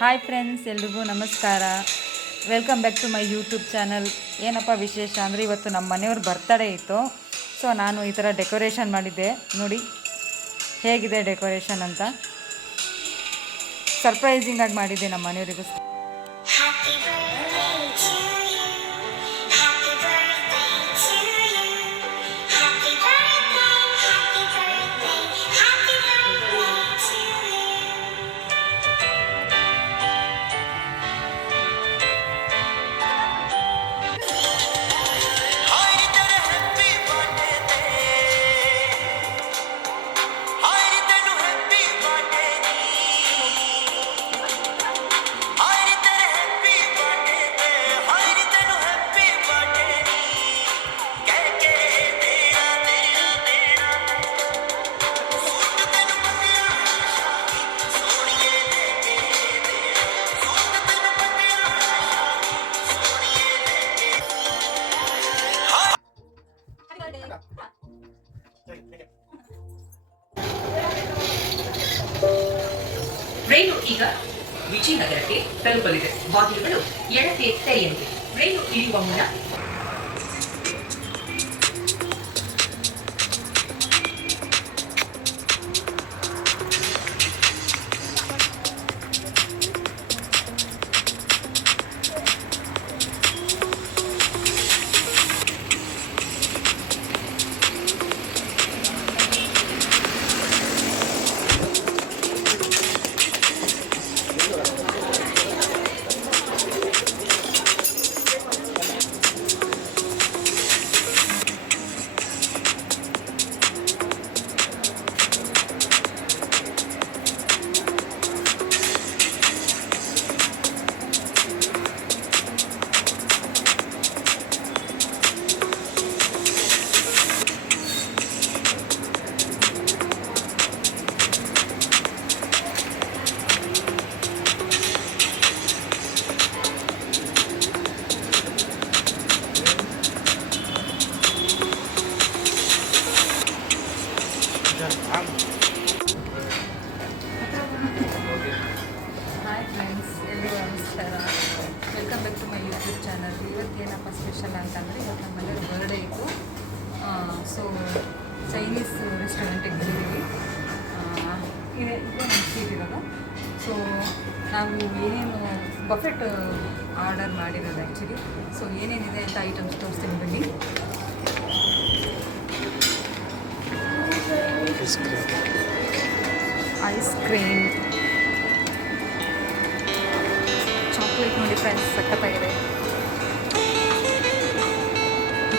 Hi friends, ಎಲ್ರಿಗೂ ನಮಸ್ಕಾರ. Welcome back to my YouTube channel. ಏನಪ್ಪ ವಿಶೇಷ ಅಂದರೆ ಇವತ್ತು ನಮ್ಮ ಮನೆಯವ್ರ ಬರ್ತಡೇ ಇತ್ತು. ಸೊ ನಾನು ಈ ಥರ ಡೆಕೋರೇಷನ್ ಮಾಡಿದ್ದೆ. ನೋಡಿ ಹೇಗಿದೆ ಡೆಕೋರೇಷನ್ ಅಂತ. ಸರ್ಪ್ರೈಸಿಂಗಾಗಿ ಮಾಡಿದ್ದೆ ನಮ್ಮ ಮನೆಯವರಿಗೂ. ರೈಲು ಈಗ ವಿಜಯನಗರಕ್ಕೆ ತಲುಪಲಿದೆ. ಬಾಗಿಲುಗಳು ಎಡಕ್ಕೆ ತೆರೆಯಲಿವೆ. ರೈಲು ಇಳಿಯುವ ಮುನ್ನ ಹಾಯ್ ಫ್ರೆಂಡ್ಸ್, ಎಲ್ರಿಗೂ ನಮಸ್ಕಾರ. Welcome back to my YouTube channel. ಇವತ್ತು ಏನಪ್ಪ ಸ್ಪೆಷಲ್ ಅಂತಂದರೆ ಇವತ್ತು ನಮ್ಮ ಮನೆಯವ್ರ ಬರ್ಡೇ ಇತ್ತು. ಸೊ ಚೈನೀಸ್ ರೆಸ್ಟೋರೆಂಟಿಗೆ ಬಂದಿದ್ದೀವಿ. ಇದೆ ನಮ್ಮ ಸೀಟ್ ಇರೋದು. ಸೊ ನಾವು ಏನೇನು ಬಫೆಟ್ ಆರ್ಡರ್ ಮಾಡಿರೋದು ಆ್ಯಕ್ಚುಲಿ. ಸೊ ಏನೇನಿದೆ ಅಂತ ಐಟಮ್ಸ್ ತೋರಿಸ್ತೀನಿ ಬನ್ನಿ. ಐಸ್ ಕ್ರೀಮ್, ಚಾಕ್ಲೇಟ್ ನೋಡಿ ಫ್ರೆಂಡ್ಸ್, ಸಖತ್ತಾಗಿದೆ.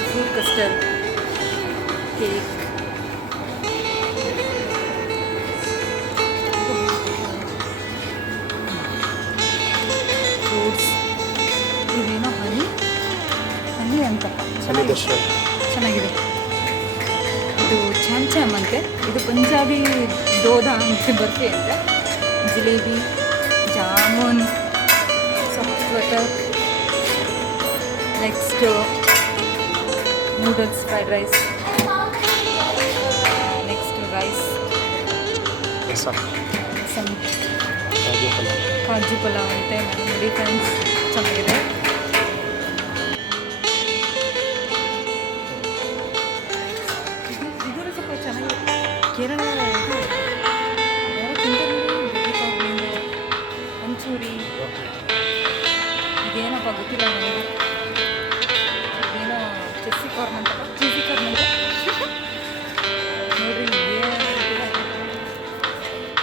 ಫ್ರೂಟ್ ಕಸ್ಟರ್ಡ್, ಕೇಕ್, ಫ್ರೂಟ್ಸ್, ಇದೇನೋ ಹನಿ ಅಂತ ಚೆನ್ನಾಗಿದೆ. ಇದು ಚಾಮ್ ಅಂತೆ. ಇದು ಪಂಜಾಬಿ ದೋದಾ ಅಂತ ಬರ್ತಿ ಅಂತೆ. Jalebi, jamun, butter, next noodles, fried rice, next rice, kaju pulao ಅಂತೆ. ನೋಡಿ ಫ್ರೆಂಡ್ಸ್, ಚೆನ್ನಾಗಿದೆ. ಇದು ಸ್ವಲ್ಪ ಚೆನ್ನಾಗಿದೆ. ಕೇರಳ ಮಂಚೂರಿ, ಇದೇನಪ್ಪ ಗೊತ್ತಿಲ್ಲ ನನಗೆ. ಏನೋ ಚೆಸ್ಸಿ ಕಾರ್ನ್ ಅಂತಲ್ಲ, ಚೀಸಿ ಕಾರ್ನ್ ಅಂತ. ನೋಡ್ರಿ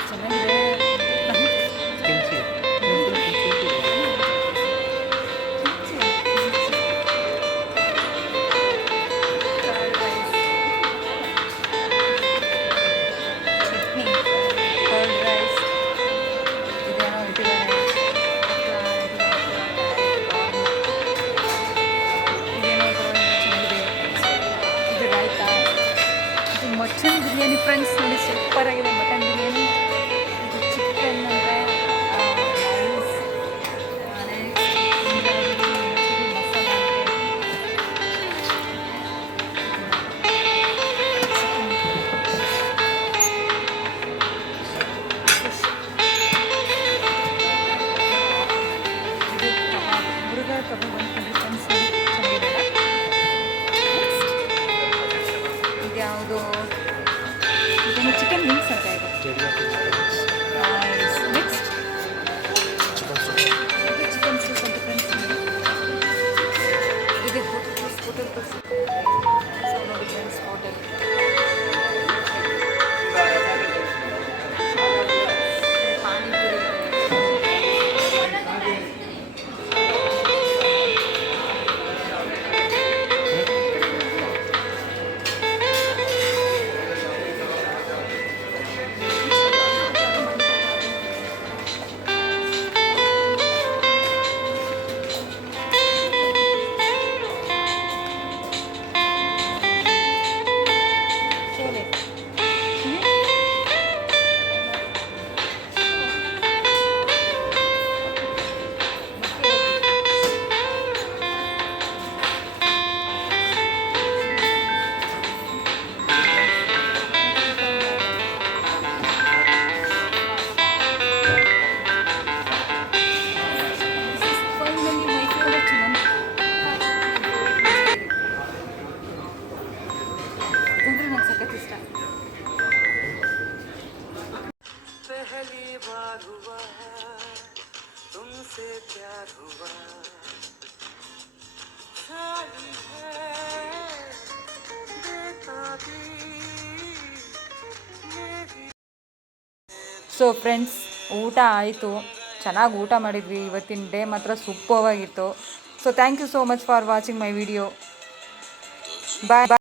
ಚೆನ್ನಾಗಿದೆ. ಸೊ ಫ್ರೆಂಡ್ಸ್, ಊಟ ಆಯಿತು, ಚೆನ್ನಾಗಿ ಊಟ ಮಾಡಿದ್ವಿ. ಇವತ್ತಿನ ಡೇ ಮಾತ್ರ ಸೂಪರ್ವಾಗಿತ್ತು. So thank you so much for watching my video. Bye.